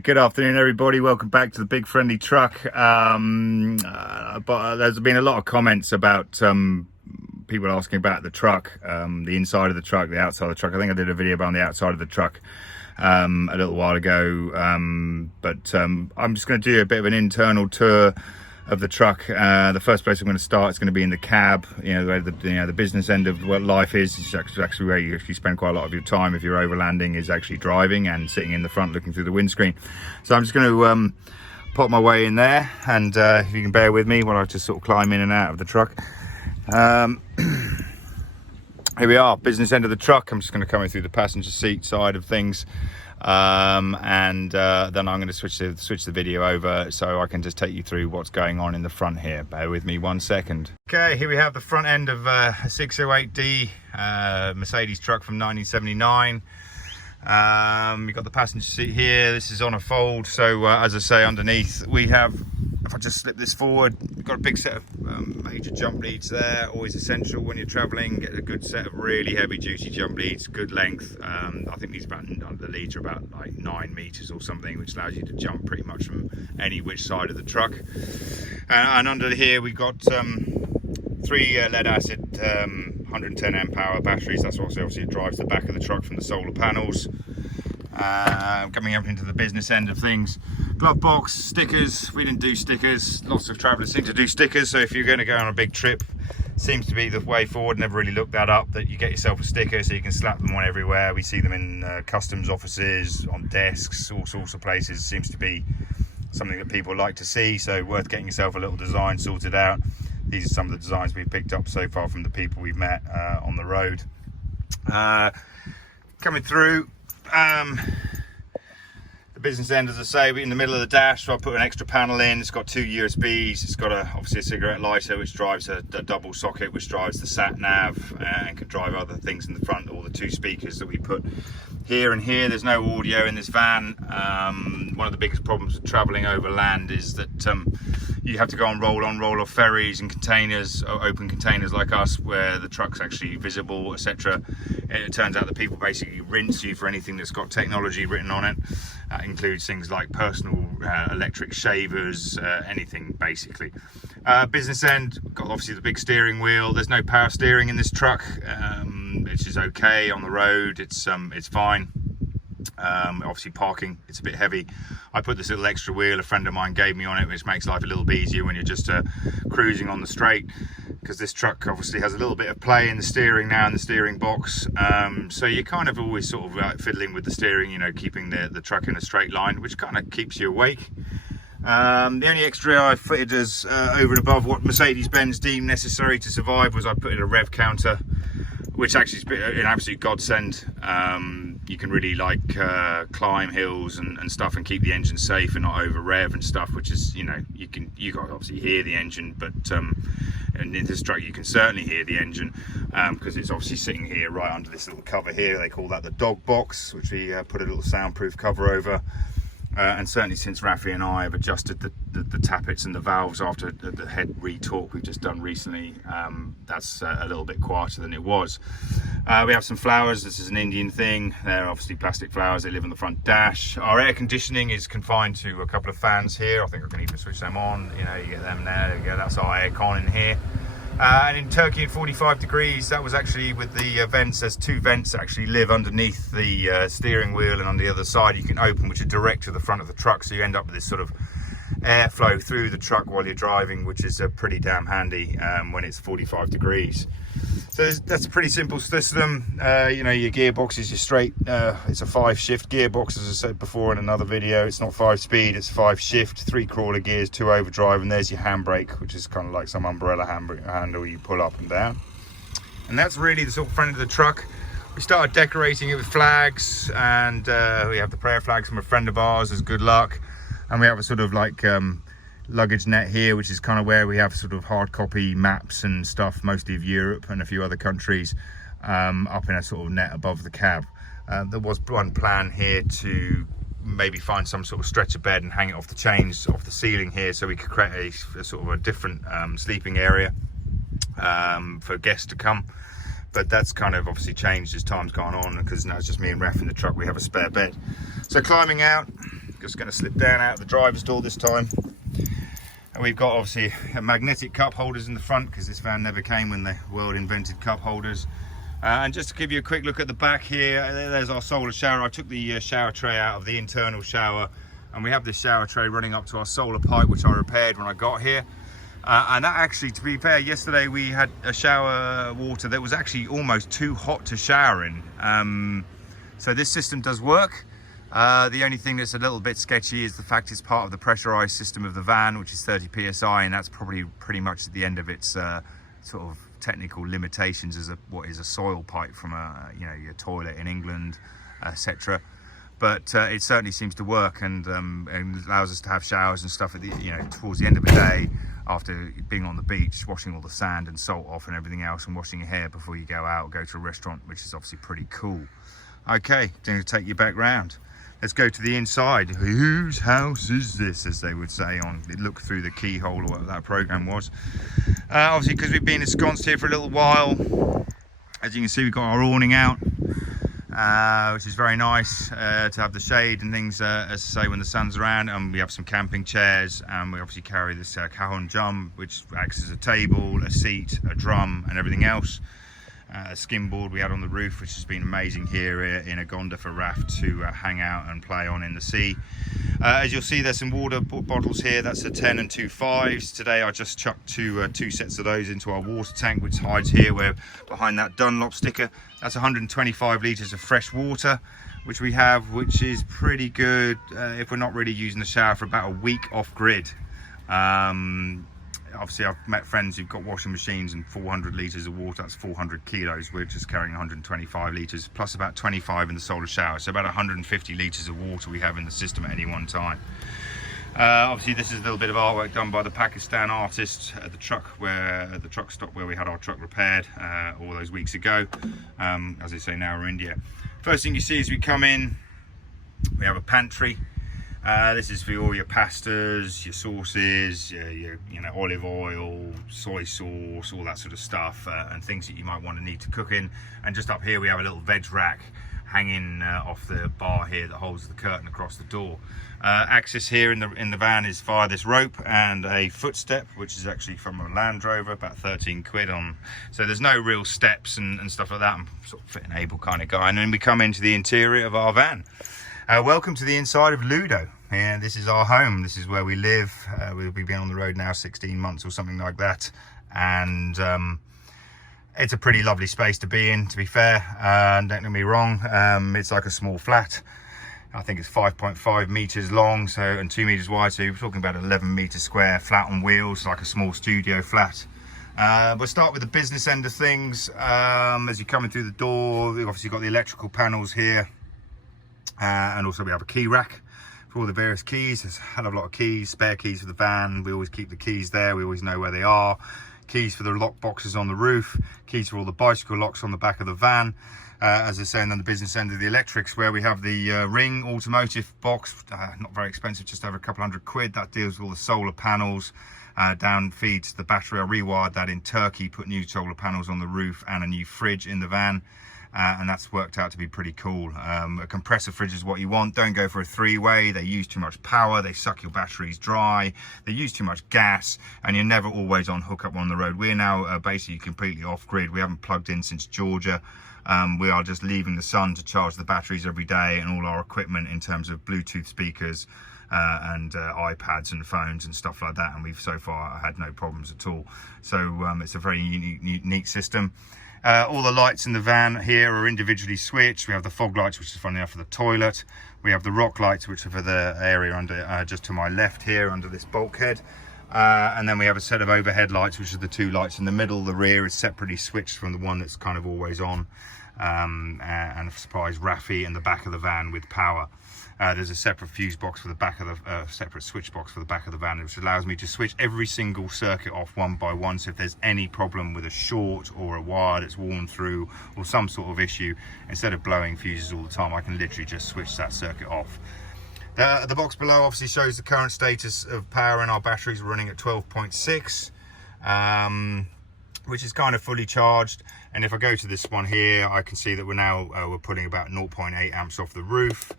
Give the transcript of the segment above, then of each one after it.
Good afternoon, everybody. Welcome back to the Big Friendly Truck. But there's been a lot of comments about people asking about the truck, the inside of the truck, the outside of the truck. I think I did a video about the outside of the truck a little while ago, but I'm just going to do a bit of an internal tour of the truck. The first place I'm going to start is going to be in the cab. Where the business end of what life is. It's actually where you actually spend quite a lot of your time if you're overlanding, is actually driving and sitting in the front looking through the windscreen. So I'm just going to pop my way in there, and if you can bear with me while I just sort of climb in and out of the truck. Here we are, business end of the truck. I'm just going to come in through the passenger seat side of things. And then I'm going to switch the video over so I can just take you through what's going on in the front here. Bear with me 1 second. Okay, here we have the front end of a 608D Mercedes truck from 1979. You've got the passenger seat here. This is on a fold, so as I say, underneath we have, if I just slip this forward, we've got a big set of major jump leads there. Always essential when you're traveling. Get a good set of really heavy duty jump leads, good length. I think these the leads are about like 9 meters or something, which allows you to jump pretty much from any which side of the truck. And under here we've got 3 lead acid 110 amp hour batteries. That's obviously it drives the back of the truck from the solar panels. Coming up into the business end of things, glove box, stickers. We didn't do stickers. Lots of travellers seem to do stickers, so if you're going to go on a big trip, seems to be the way forward. Never really looked that up, that you get yourself a sticker so you can slap them on everywhere. We see them in customs offices, on desks, all sorts of places. Seems to be something that people like to see, so worth getting yourself a little design sorted out. These are some of the designs we've picked up so far from the people we've met on the road. Coming through the business end, as I say, we're in the middle of the dash, so I put an extra panel in. It's got 2 USBs. It's got obviously a cigarette lighter, which drives a double socket, which drives the sat nav and can drive other things in the front. All the 2 speakers that we put here and here. There's no audio in this van. One of the biggest problems with traveling overland is that you have to go on roll-off ferries and containers, open containers like us, where the truck's actually visible, etc. It turns out that people basically rinse you for anything that's got technology written on it. That includes things like personal electric shavers, anything basically. Business end, got obviously the big steering wheel. There's no power steering in this truck, which is okay on the road. It's fine. Obviously parking, it's a bit heavy. I put this little extra wheel a friend of mine gave me on it, which makes life a little bit easier when you're just cruising on the straight, because this truck obviously has a little bit of play in the steering now, in the steering box. So you're kind of always sort of fiddling with the steering, keeping the truck in a straight line, which kind of keeps you awake. The only extra I fitted as over and above what Mercedes-Benz deemed necessary to survive was I put in a rev counter, which actually is an absolute godsend. You can really climb hills and stuff and keep the engine safe and not over rev and stuff, which is, you can obviously hear the engine, but and in this truck you can certainly hear the engine because it's obviously sitting here right under this little cover here. They call that the dog box, which we put a little soundproof cover over. And certainly since Rafi and I have adjusted the tappets and the valves after the head re-torque we've just done recently, that's a little bit quieter than it was. We have some flowers. This is an Indian thing. They're obviously plastic flowers. They live on the front dash. Our air conditioning is confined to a couple of fans here. I think I can even switch them on. You get them there. There you go. That's our aircon in here. And in Turkey at 45 degrees, that was actually with the vents. There's 2 vents that actually live underneath the steering wheel, and on the other side you can open, which are direct to the front of the truck, so you end up with this sort of airflow through the truck while you're driving, which is pretty damn handy when it's 45 degrees. So that's a pretty simple system. Your gearbox is your straight, it's a 5-shift gearbox, as I said before in another video. It's not 5-speed, it's 5-shift, 3 crawler gears, 2 overdrive, and there's your handbrake, which is kind of like some umbrella handle you pull up and down. And that's really the sort of front of the truck. We started decorating it with flags, and we have the prayer flags from a friend of ours as good luck, and we have a sort of luggage net here, which is kind of where we have sort of hard copy maps and stuff, mostly of Europe and a few other countries, up in a sort of net above the cab. There was one plan here to maybe find some sort of stretcher bed and hang it off the chains off the ceiling here, so we could create a sort of a different sleeping area for guests to come. But that's kind of obviously changed as time's gone on, because now it's just me and Raf in the truck. We have a spare bed. So climbing out, just going to slip down out of the driver's door this time. And we've got obviously magnetic cup holders in the front, because this van never came when the world invented cup holders. And just to give you a quick look at the back here, there's our solar shower. I took the shower tray out of the internal shower, and we have this shower tray running up to our solar pipe, which I repaired when I got here. And that actually, to be fair, yesterday we had a shower water that was actually almost too hot to shower in. So this system does work. The only thing that's a little bit sketchy is the fact it's part of the pressurized system of the van, which is 30 psi, and that's probably pretty much at the end of its sort of technical limitations as what is a soil pipe from your toilet in England, etc. But it certainly seems to work, and allows us to have showers and stuff at the towards the end of the day, after being on the beach, washing all the sand and salt off and everything else, and washing your hair before you go out or go to a restaurant, which is obviously pretty cool. Okay, going to take you back round. Let's go to the inside. Whose house is this, as they would say on Look Through the Keyhole, or whatever that program was. Obviously, because we've been ensconced here for a little while, as you can see, we've got our awning out, which is very nice to have the shade and things, as I say, when the sun's around. And we have some camping chairs, and we obviously carry this cajon jump, which acts as a table, a seat, a drum, and everything else. A skimboard we had on the roof, which has been amazing here in Agonda for raft to hang out and play on in the sea. As you'll see, there's some water bottles here. That's a 10 and 2 5s. Today I just chucked two sets of those into our water tank, which hides here, where behind that Dunlop sticker. That's 125 litres of fresh water, which we have, which is pretty good if we're not really using the shower for about a week off grid. Obviously, I've met friends who've got washing machines and 400 litres of water. That's 400 kilos. We're just carrying 125 litres, plus about 25 in the solar shower. So about 150 litres of water we have in the system at any one time. Obviously, this is a little bit of artwork done by the Pakistan artist at the truck stop where we had our truck repaired all those weeks ago. As I say, now we're in India. First thing you see as we come in, we have a pantry. This is for all your pastas, your sauces, your olive oil, soy sauce, all that sort of stuff, and things that you might want to need to cook in. And just up here we have a little veg rack hanging off the bar here that holds the curtain across the door. Access here in the van is via this rope and a footstep, which is actually from a Land Rover, about 13 quid on. So there's no real steps and stuff like that. I'm sort of fit and able kind of guy. And then we come into the interior of our van. Welcome to the inside of Ludo. And this is our home. This is where we live. We've been on the road now 16 months or something like that. And it's a pretty lovely space to be in, to be fair. Don't get me wrong. It's like a small flat. I think it's 5.5 meters long, and 2 meters wide. So you're talking about 11 meters square, flat on wheels, like a small studio flat. We'll start with the business end of things. As you're coming through the door, we've obviously got the electrical panels here. And also we have a key rack for all the various keys. There's a hell of a lot of keys, spare keys for the van. We always keep the keys there. We always know where they are. Keys for the lock boxes on the roof. Keys for all the bicycle locks on the back of the van. As I say, and then the business end of the electrics, where we have the Ring automotive box. Not very expensive, just over a couple hundred quid. That deals with all the solar panels. Down feeds the battery. I rewired that in Turkey, put new solar panels on the roof and a new fridge in the van. And that's worked out to be pretty cool. A compressor fridge is what you want. Don't go for a three-way. They use too much power. They suck your batteries dry. They use too much gas, and you're never always on hookup on the road. We're now basically completely off-grid. We haven't plugged in since Georgia. We are just leaving the sun to charge the batteries every day, and all our equipment in terms of Bluetooth speakers and iPads and phones and stuff like that. And we've so far had no problems at all. So it's a very unique system. All the lights in the van here are individually switched. We have the fog lights, which is funny enough for the toilet. We have the rock lights, which are for the area under just to my left here under this bulkhead. And then we have a set of overhead lights, which are the two lights in the middle. The rear is separately switched from the one that's kind of always on. And a surprise Rafi in the back of the van with power. There's a separate fuse box for the back of the separate switch box for the back of the van, which allows me to switch every single circuit off one by one. So if there's any problem with a short or a wire that's worn through or some sort of issue, instead of blowing fuses all the time, I can literally just switch that circuit off. The box below obviously shows the current status of power in our batteries. We're running at 12.6, which is kind of fully charged. And if I go to this one here, I can see that we're pulling about 0.8 amps off the roof.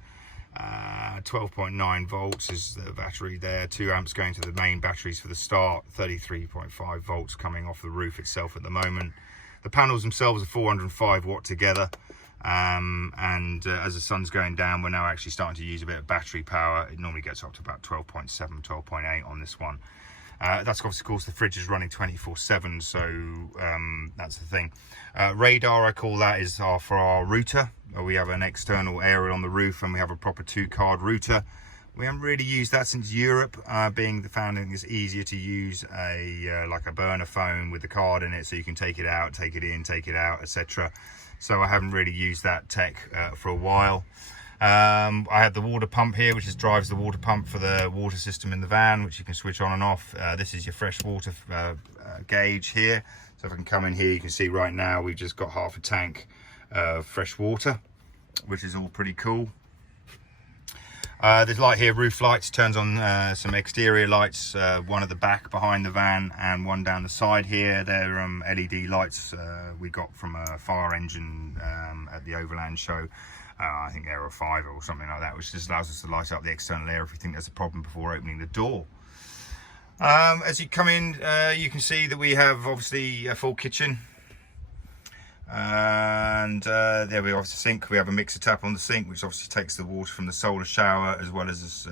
12.9 volts is the battery there, 2 amps going to the main batteries for the start, 33.5 volts coming off the roof itself at the moment. The panels themselves are 405 watt together, as the sun's going down, we're now actually starting to use a bit of battery power. It normally gets up to about 12.7, 12.8 on this one. That's of course the fridge is running 24/7, so that's the thing. Radar, I call that, is for our router. We have an external area on the roof, and we have a proper 2-card router. We haven't really used that since Europe, being the founding is easier to use like a burner phone with the card in it, so you can take it out, take it in, take it out, etc. So I haven't really used that tech for a while. I have the water pump here, which drives the water pump for the water system in the van, which you can switch on and off. This is your fresh water gauge here. So if I can come in here, you can see right now we've just got half a tank of fresh water, which is all pretty cool. This light here, roof lights, turns on some exterior lights, one at the back behind the van and one down the side here. They're LED lights we got from a fire engine at the Overland show. I think Aero 5 or something like that, which just allows us to light up the external air if we think there's a problem before opening the door. As you come in, you can see that we have obviously a full kitchen. And there we have the sink. We have a mixer tap on the sink, which obviously takes the water from the solar shower as well as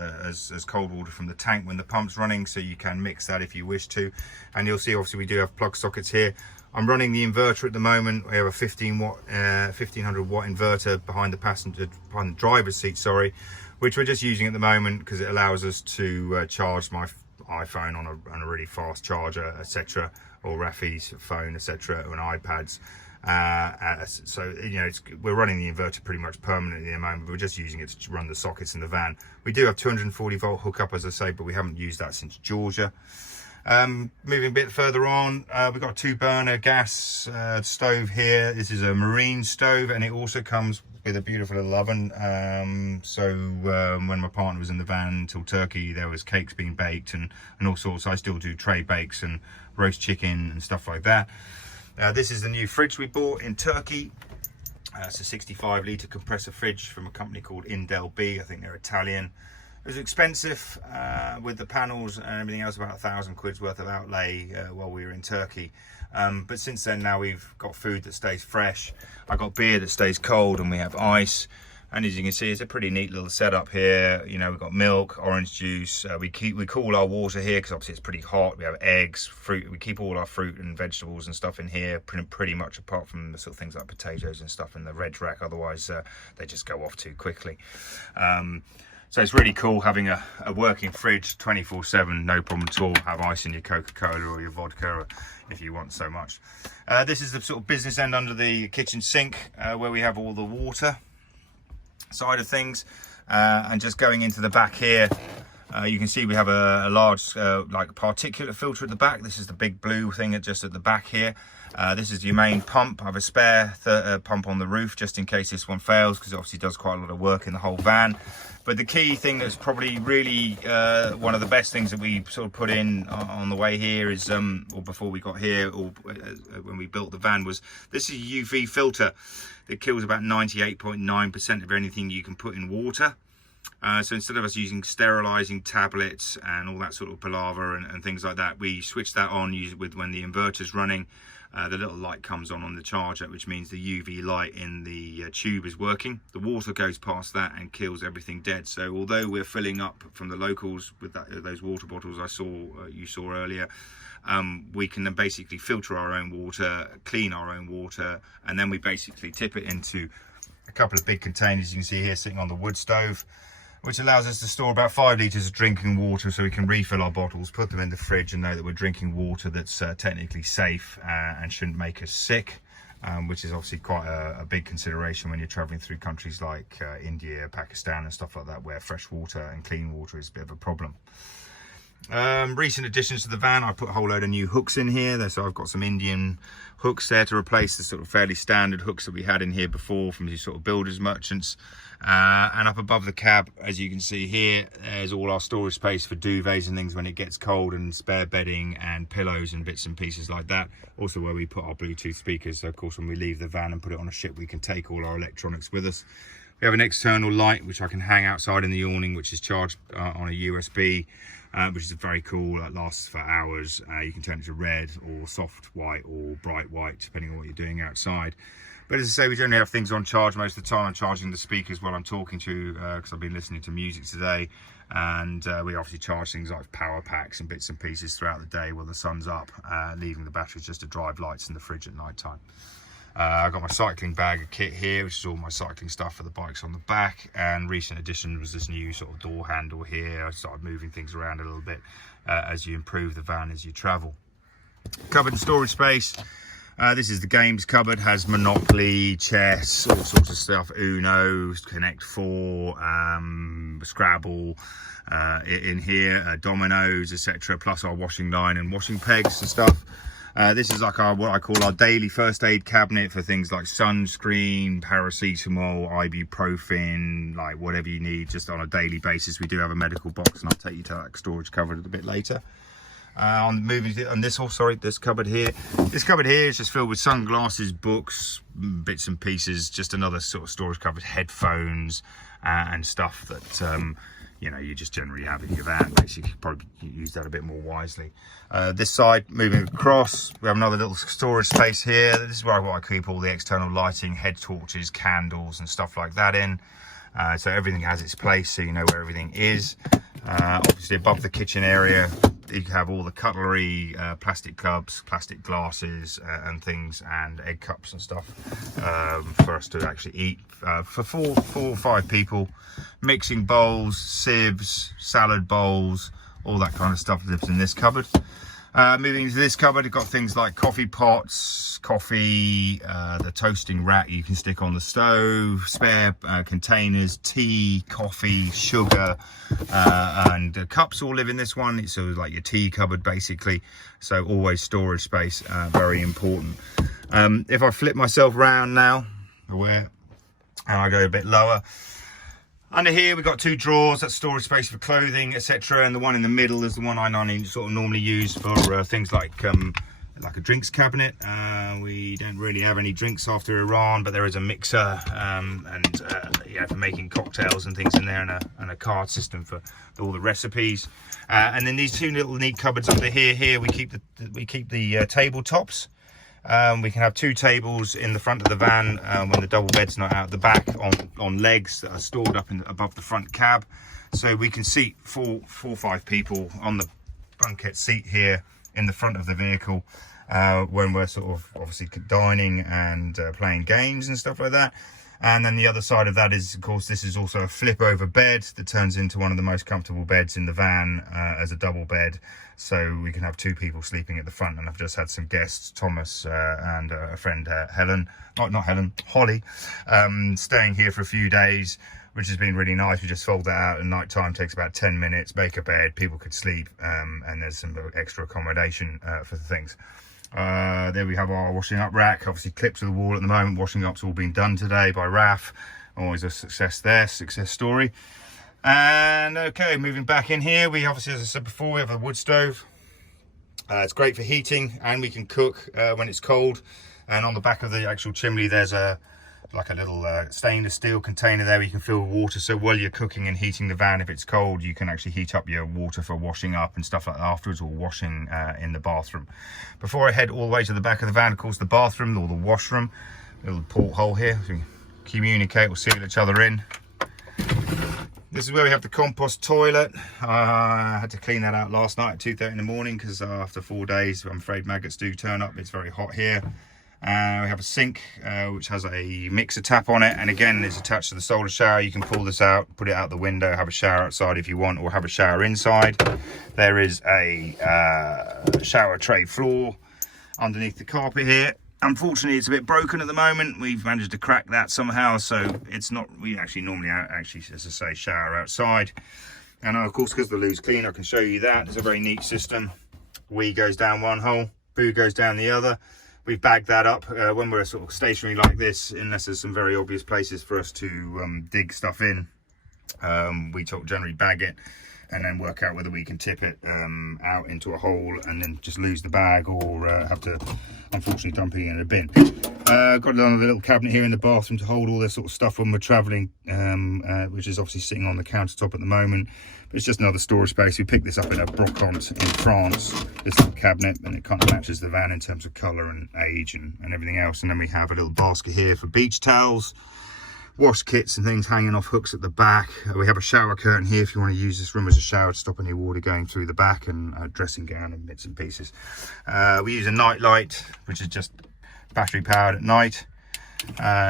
cold water from the tank when the pump's running, so you can mix that if you wish to. And you'll see obviously we do have plug sockets here. I'm running the inverter at the moment. We have a 1500 watt inverter behind the driver's seat, sorry, which we're just using at the moment because it allows us to charge my iPhone on a really fast charger, etc., or Rafi's phone, etc., or iPads. So you know, we're running the inverter pretty much permanently at the moment, but we're just using it to run the sockets in the van. We do have 240 volt hookup, as I say, but we haven't used that since Georgia. Moving a bit further on, we've got a 2-burner gas stove here. This is a marine stove, and it also comes with a beautiful little oven. When my partner was in the van till Turkey, there was cakes being baked and all sorts. I still do tray bakes and roast chicken and stuff like that. This is the new fridge we bought in Turkey. It's a 65 litre compressor fridge from a company called Indel B. I think they're Italian. It was expensive with the panels and everything else, about £1,000 worth of outlay while we were in Turkey. But since then, now we've got food that stays fresh. I got beer that stays cold, and we have ice. And as you can see, it's a pretty neat little setup here. You know, we've got milk, orange juice. We cool our water here because obviously it's pretty hot. We have eggs, fruit. We keep all our fruit and vegetables and stuff in here, pretty much, apart from the sort of things like potatoes and stuff in the red rack. Otherwise, they just go off too quickly. So it's really cool having a working fridge 24/7, no problem at all. Have ice in your Coca-Cola or your vodka if you want so much. This is the sort of business end under the kitchen sink where we have all the water side of things, and just going into the back here, you can see we have a large like particulate filter at the back. This is the big blue thing just at the back here. This is your main pump. I have a spare pump on the roof just in case this one fails, because it obviously does quite a lot of work in the whole van. But the key thing that's probably really one of the best things that we sort of put in on the way here is, or before we got here, or when we built the van, was this is a UV filter that kills about 98.9% of anything you can put in water. So instead of us using sterilizing tablets and all that sort of palaver and things like that, we switch that on when the inverter's running. The little light comes on the charger, which means the UV light in the tube is working. The water goes past that and kills everything dead. So although we're filling up from the locals with those water bottles you saw earlier, we can then basically filter our own water, clean our own water, and then we basically tip it into a couple of big containers you can see here sitting on the wood stove, which allows us to store about 5 litres of drinking water, so we can refill our bottles, put them in the fridge, and know that we're drinking water that's technically safe and shouldn't make us sick, which is obviously quite a big consideration when you're travelling through countries like India, Pakistan and stuff like that, where fresh water and clean water is a bit of a problem. Recent additions to the van, I put a whole load of new hooks in here. So I've got some Indian hooks there to replace the sort of fairly standard hooks that we had in here before from these sort of builders merchants. And up above the cab, as you can see here, there's all our storage space for duvets and things when it gets cold, and spare bedding and pillows and bits and pieces like that. Also where we put our Bluetooth speakers, so of course when we leave the van and put it on a ship, we can take all our electronics with us. We have an external light which I can hang outside in the awning, which is charged on a USB, which is very cool. That lasts for hours. You can turn it to red or soft white or bright white, depending on what you're doing outside. But as I say, we generally have things on charge most of the time. I'm charging the speakers while I'm talking to, because I've been listening to music today. And we obviously charge things like power packs and bits and pieces throughout the day while the sun's up, leaving the batteries just to drive lights in the fridge at night time. I've got my cycling bag kit here, which is all my cycling stuff for the bikes on the back. And recent addition was this new sort of door handle here. I started moving things around a little bit as you improve the van as you travel. Cupboard and storage space. This is the games cupboard. Has Monopoly, chess, all sorts of stuff. Uno, Connect 4, Scrabble in here, dominoes, etc. Plus our washing line and washing pegs and stuff. This is like what I call our daily first aid cabinet for things like sunscreen, paracetamol, ibuprofen, like whatever you need just on a daily basis. We do have a medical box, and I'll take you to that storage cupboard a bit later. This cupboard here. This cupboard here is just filled with sunglasses, books, bits and pieces, just another sort of storage cupboard, headphones and stuff that you know, you just generally have in your van. Basically, you could probably use that a bit more wisely. This side, moving across, we have another little storage space here. This is where I keep all the external lighting, head torches, candles and stuff like that in. So everything has its place, so you know where everything is. Obviously above the kitchen area, you have all the cutlery, plastic cups, plastic glasses and things, and egg cups and stuff for us to actually eat for four or five people. Mixing bowls, sieves, salad bowls, all that kind of stuff lives in this cupboard. Moving into this cupboard, you've got things like coffee pots, coffee, the toasting rack you can stick on the stove, spare containers, tea, coffee, sugar, and cups all live in this one. It's sort of like your tea cupboard basically, so always storage space, very important. If I flip myself around now, and I go a bit lower, under here we've got two drawers, that's storage space for clothing, etc. And the one in the middle is the one I normally use for things like a drinks cabinet. We don't really have any drinks after Iran, but there is a mixer yeah, for making cocktails and things in there, and a card system for all the recipes. And then these two little neat cupboards under here we keep the tabletops. We can have two tables in the front of the van when the double bed's not out the back, on legs that are stored up above the front cab, so we can seat four or five people on the bunket seat here in the front of the vehicle when we're sort of obviously dining and playing games and stuff like that. And then the other side of that is, of course, this is also a flip over bed that turns into one of the most comfortable beds in the van as a double bed. So we can have two people sleeping at the front. And I've just had some guests, Thomas and a friend, Holly, staying here for a few days, which has been really nice. We just fold that out at night time, takes about 10 minutes, make a bed, people could sleep, and there's some extra accommodation for the things. There we have our washing up rack, obviously clipped to the wall at the moment. Washing up's all been done today by Raf. Always a success story. And okay, moving back in here, we obviously, as I said before, we have a wood stove. It's great for heating, and we can cook when it's cold. And on the back of the actual chimney, there's like a little stainless steel container there where you can fill with water, so while you're cooking and heating the van, if it's cold, you can actually heat up your water for washing up and stuff like that afterwards, or washing in the bathroom. Before I head all the way to the back of the van, of course, the bathroom or the washroom, little porthole here, so we can communicate or seal each other in. This is where we have the compost toilet. I had to clean that out last night at 2:30 in the morning because after 4 days, I'm afraid maggots do turn up. It's very hot here. We have a sink which has a mixer tap on it, and again it's attached to the solar shower. You can pull this out, put it out the window, have a shower outside if you want, or have a shower inside. There is a shower tray floor underneath the carpet here. Unfortunately, it's a bit broken at the moment. We've managed to crack that somehow, so it's not, we actually normally as I say, shower outside. And of course, because the loo's clean, I can show you that. It's a very neat system. Wee goes down one hole, Boo goes down the other. We've bagged that up when we're sort of stationary like this, unless there's some very obvious places for us to dig stuff in. We generally bag it and then work out whether we can tip it out into a hole and then just lose the bag, or have to unfortunately dump it in a bin. Got another little cabinet here in the bathroom to hold all this sort of stuff when we're traveling, which is obviously sitting on the countertop at the moment. But it's just another storage space. We picked this up in a brocante in France, this little cabinet, and it kind of matches the van in terms of colour and age and everything else. And then we have a little basket here for beach towels, wash kits and things hanging off hooks at the back. We have a shower curtain here if you want to use this room as a shower to stop any water going through the back, and a dressing gown and bits and pieces. We use a night light, which is just battery powered at night,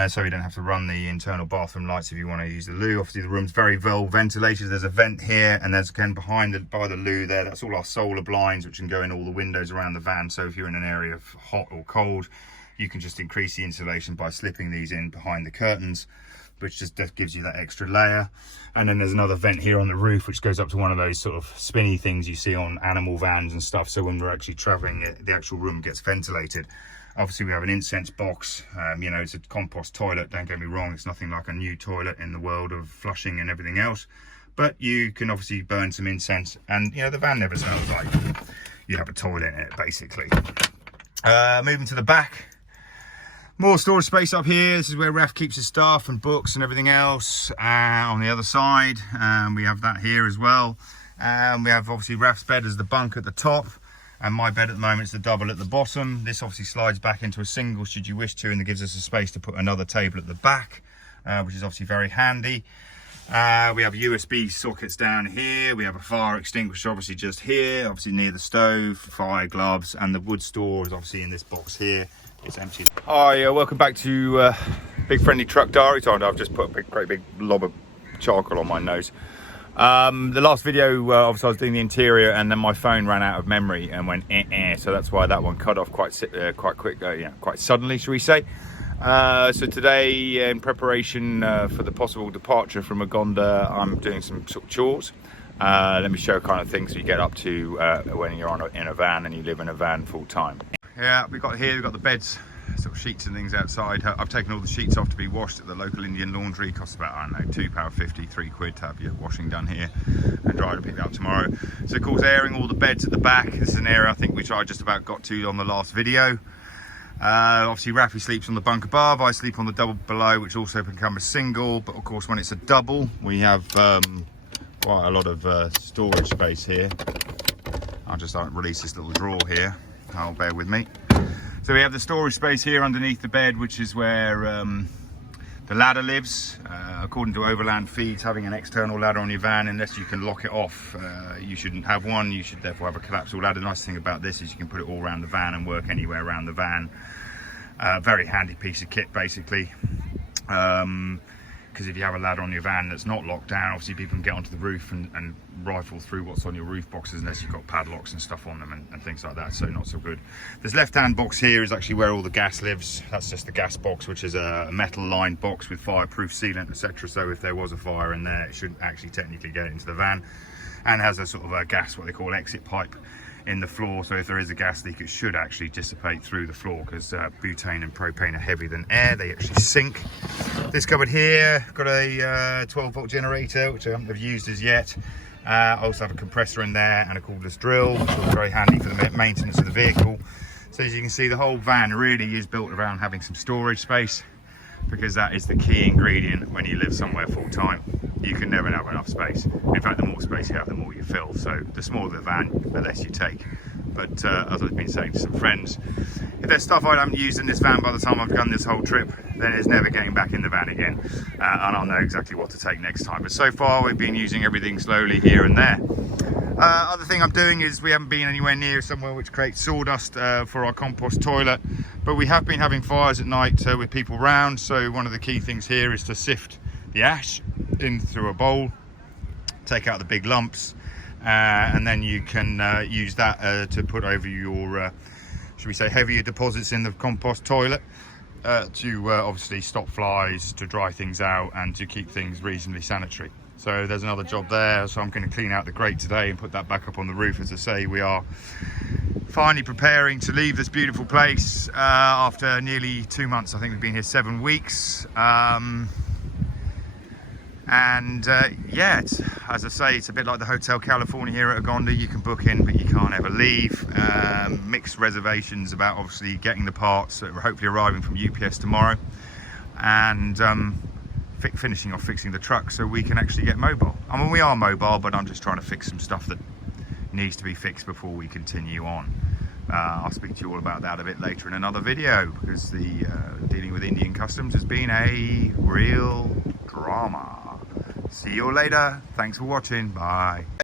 so we don't have to run the internal bathroom lights if you want to use the loo. Obviously the room's very well ventilated. There's a vent here, and there's again behind by the loo there, that's all our solar blinds which can go in all the windows around the van. So if you're in an area of hot or cold, you can just increase the insulation by slipping these in behind the curtains, which just gives you that extra layer. And then there's another vent here on the roof which goes up to one of those sort of spinny things you see on animal vans and stuff, so when we're actually traveling, the actual room gets ventilated. Obviously we have an incense box. You know, it's a compost toilet, don't get me wrong, it's nothing like a new toilet in the world of flushing and everything else, but you can obviously burn some incense, and you know, the van never smells like you have a toilet in it, basically. Moving to the back, more storage space up here. This is where Raf keeps his stuff and books and everything else. On the other side, we have that here as well. We have obviously Raf's bed as the bunk at the top, and my bed at the moment is the double at the bottom. This obviously slides back into a single should you wish to, and it gives us a space to put another table at the back, which is obviously very handy. We have USB sockets down here. We have a fire extinguisher obviously just here, obviously near the stove, fire gloves, and the wood store is obviously in this box here. It's empty. Hi, welcome back to Big Friendly Truck Diary. Sorry, I've just put a great big lob of charcoal on my nose. The last video, obviously I was doing the interior, and then my phone ran out of memory and went so that's why that one cut off quite quick, quite suddenly, shall we say. So today, in preparation for the possible departure from Agonda, I'm doing some sort of chores. Let me show kind of things you get up to when you're in a van and you live in a van full time. Yeah, we've got the beds, sort of sheets and things outside. I've taken all the sheets off to be washed at the local Indian laundry. It costs about, I don't know, £2.50, £3 to have your washing done here and dry to pick it up tomorrow. So of course, airing all the beds at the back. This is an area I think which I just about got to on the last video. Obviously Rafi sleeps on the bunk above, I sleep on the double below, which also can become a single, but of course when it's a double we have quite a lot of storage space here. I'll just release this little drawer here. I'll bear with me. So we have the storage space here underneath the bed, which is where the ladder lives. According to Overland feeds, having an external ladder on your van, unless you can lock it off, you shouldn't have one. You should therefore have a collapsible ladder. The nice thing about this is you can put it all around the van and work anywhere around the van. Very handy piece of kit, basically. Because if you have a ladder on your van that's not locked down, obviously people can get onto the roof and rifle through what's on your roof boxes, unless you've got padlocks and stuff on them and things like that, so not so good. This left-hand box here is actually where all the gas lives. That's just the gas box, which is a metal-lined box with fireproof sealant, etc. So if there was a fire in there, it shouldn't actually technically get into the van, and has a sort of a gas, what they call exit pipe, in the floor, so if there is a gas leak it should actually dissipate through the floor, because butane and propane are heavier than air, they actually sink. This cupboard here, got a 12-volt generator which I haven't used as yet. I also have a compressor in there and a cordless drill, which is very handy for the maintenance of the vehicle. So as you can see, the whole van really is built around having some storage space, because that is the key ingredient when you live somewhere full time. You can never have enough space. In fact, the more space you have, the more you fill. So the smaller the van, the less you take. But as I've been saying to some friends, if there's stuff I haven't used in this van by the time I've done this whole trip, then it's never getting back in the van again. And I'll know exactly what to take next time. But so far, we've been using everything slowly here and there. Other thing I'm doing is we haven't been anywhere near somewhere which creates sawdust for our compost toilet, but we have been having fires at night with people round. So one of the key things here is to sift the ash in through a bowl, take out the big lumps, and then you can use that to put over your should we say heavier deposits in the compost toilet, to obviously stop flies, to dry things out, and to keep things reasonably sanitary. So there's another job there. So I'm going to clean out the grate today and put that back up on the roof. As I say, we are finally preparing to leave this beautiful place after nearly 2 months. I think we've been here 7 weeks. And yeah, as I say, it's a bit like the Hotel California here at Agonda. You can book in, but you can't ever leave. Mixed reservations about obviously getting the parts that are hopefully arriving from UPS tomorrow, and finishing off fixing the truck so we can actually get mobile. I mean, we are mobile, but I'm just trying to fix some stuff that needs to be fixed before we continue on. I'll speak to you all about that a bit later in another video, because the dealing with Indian customs has been a real drama. See you all later. Thanks for watching. Bye.